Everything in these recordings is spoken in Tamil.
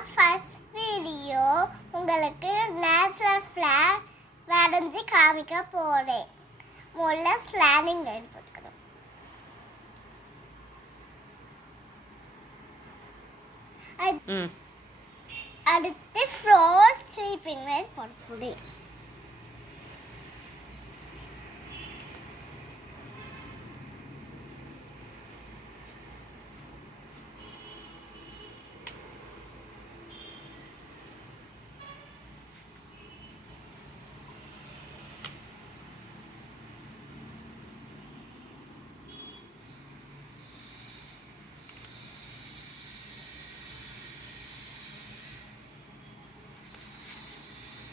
இதுதான் ஃபர்ஸ்ட் வீடியோ. உங்களுக்கு நேஷனல் ஃப்ளாக் வரைஞ்சி காமிக்க போகிறேன். முதல்ல ஸ்லாண்டிங் லைன் போட்டுக்கணும். அடுத்து ஃப்ளோர் ஸ்லீப்பிங் லைன் போட்டுக்கிறேன்.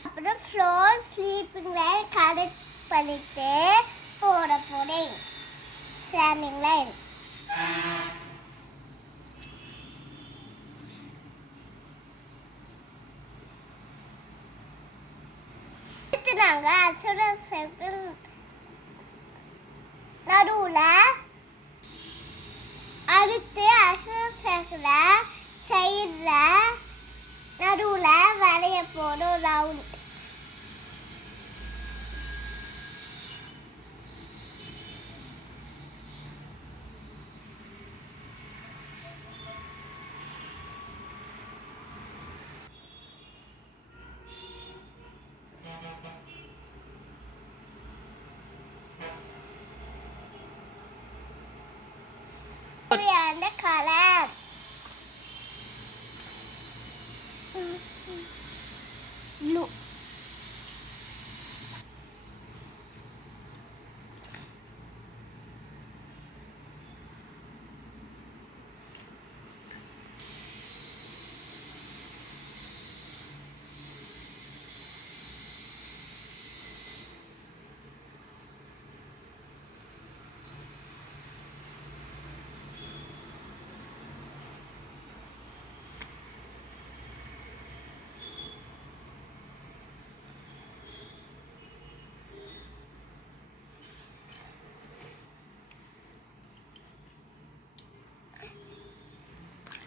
அப்புறம் ஃப்ளோர் ஸ்லீப்பிங் லைன் கனெக்ட் பண்ணிட்டு போட போகிறேன். ஸ்டாண்டிங் லைன் அடுத்து நாங்கள் அசுர சர்க்கிள் நடுவில் சைடில் நடுவில் வரைய போகிறோம் ரவுண்ட். தேவையான கலர் ப்ளூ.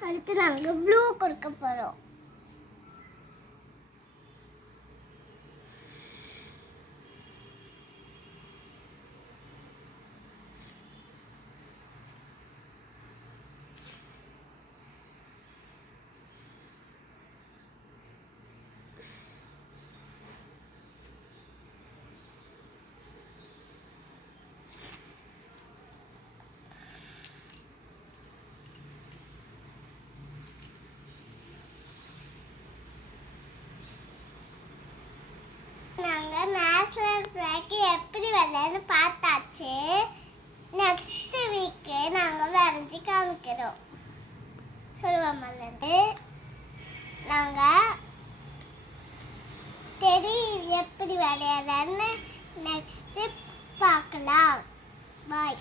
அடுத்து நாங்கள் ப்ளூ கொடுக்க போகிறோம். நாங்கள் நேஷனல் ஃப்ளாக் எப்படி வரலன்னு பார்த்தாச்சு. நெக்ஸ்ட் வீக்கு நாங்கள் வரைஞ்சி காமிக்கிறோம். சொல்லுவோம்லேருந்து நாங்கள் தெரியும் எப்படி வரையறன்னு நெக்ஸ்ட்டு பார்க்கலாம். பாய்.